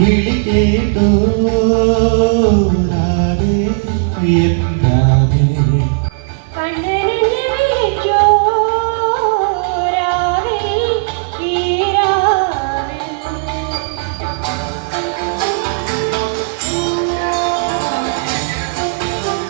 ಬೆಳಿಗ್ಗೆ